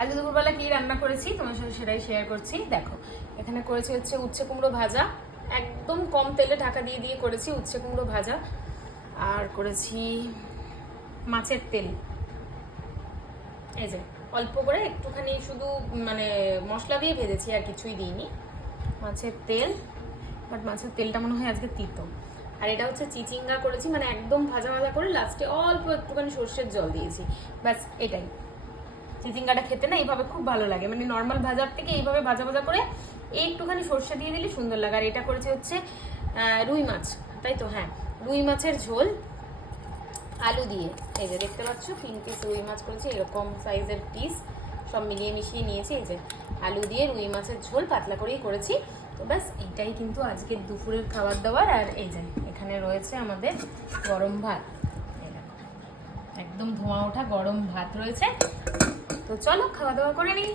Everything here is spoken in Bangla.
আজকে দুপুরবেলা কি রান্না করেছি তোমার সাথে সেটাই শেয়ার করছি। দেখো এখানে করেছি হচ্ছে উচ্ছে কুমড়ো ভাজা, একদম কম তেলে ঢাকা দিয়ে দিয়ে করেছি উচ্ছে কুমড়ো ভাজা। আর করেছি মাছের তেল, এই যে অল্প করে একটুখানি শুধু মানে মশলা দিয়ে ভেজেছি, আর কিছুই দিইনি। মাছের তেল, বাট মাছের তেলটা মনে হয় আজকে তিতো। আর এটা হচ্ছে চিচিঙ্গা করেছি, মানে একদম ভাজা ভাজা করে লাস্টে অল্প একটুখানি সর্ষের জল দিয়েছি, ব্যাস এটাই। চিচিঙ্গাটা খেতে না এইভাবে খুব ভালো লাগে, মানে নর্মাল ভাজার থেকে এইভাবে ভাজা ভাজা করে এই একটুখানি সর্ষে দিয়ে দিলে সুন্দর লাগে। আর এটা করেছে হচ্ছে রুই মাছ, তাই তো, হ্যাঁ রুই মাছের ঝোল আলু দিয়ে। এই যে দেখতে পাচ্ছ 3 পিস রুই মাছ করেছি, এরকম সাইজের পিস সব মিলিয়ে মিশিয়ে নিয়েছি। এই যে আলু দিয়ে রুই মাছের ঝোল পাতলা করেই করেছি। তো ব্যাস এইটাই কিন্তু আজকের দুপুরের খাবার দাবার। আর এই যে এখানে রয়েছে আমাদের গরম ভাত, একদম ধোঁয়া ওঠা গরম ভাত রয়েছে। তো চলো খাওয়া দাওয়া করে নিই।